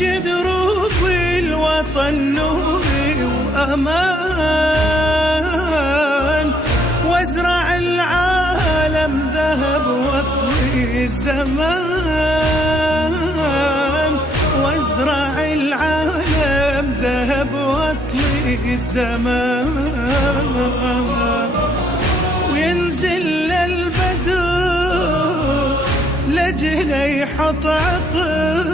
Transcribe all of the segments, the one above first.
وانشد روح الوطن نوري وأمان، وازرع العالم ذهب واطوي الزمان، وازرع العالم ذهب واطوي الزمان، وينزل البدر لجنه يحط عطر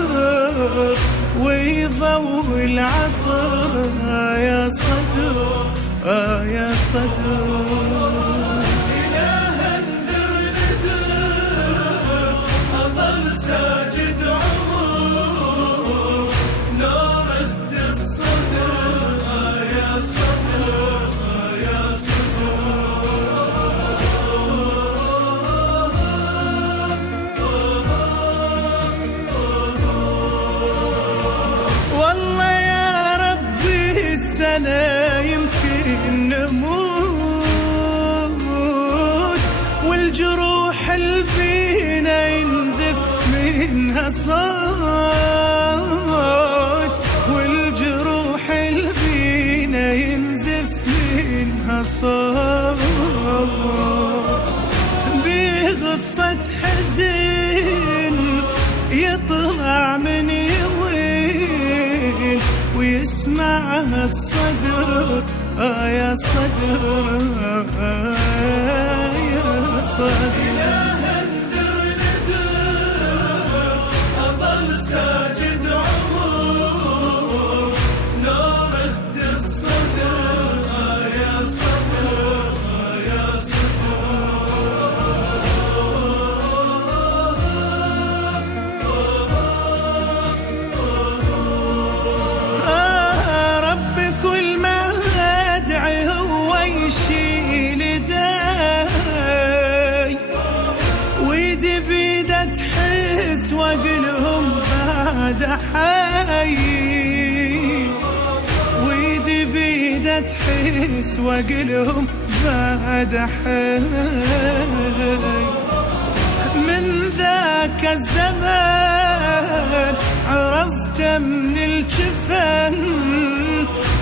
ويضوي العصر. يا صدر يا صدر إله انذر ندر أظل ساجد عمر لو رد الصدر. يا صدر يا والله يا ربي السنة يمكن نموت، والجروح اللي فينا ينزف منها صوت، والجروح اللي فينا ينزف منها صوت، بقصة حزن يطلع من يوين ويسمعها الصدر. يا صدر يا صدر إله انذر ندر أظل ساجد عمر لو رد الصدر. يا صدر يا ربي كل ما أدعي هو يشيل ايدي، ويدي بيده تحس واقلهم بعد حي، ويدي بيده تحس واقلهم بعد حي. من ذاك الزمان عرفت من الجفن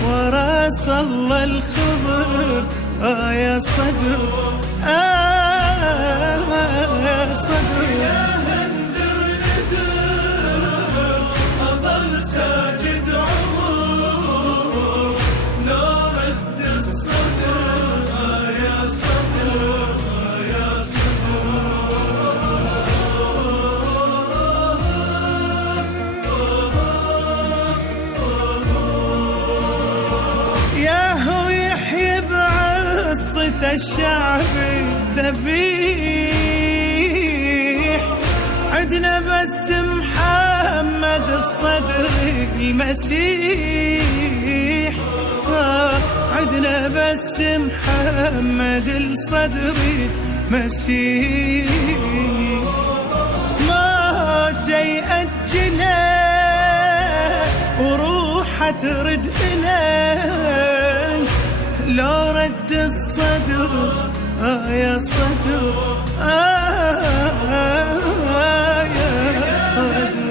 ورا صلى الخضر. يا صدر يا صدر إله انذر ندر أظل ساجد عمر لو رد الصدر. يا صدر يا ياهو يحيي بعصة الشعب الذبيح، عدنا بس محمد الصدر المسيح، عدنا بس محمد الصدر المسيح، موت يأجله وروحه ترد إليه لو رد الصدر. يا صدر يا صدر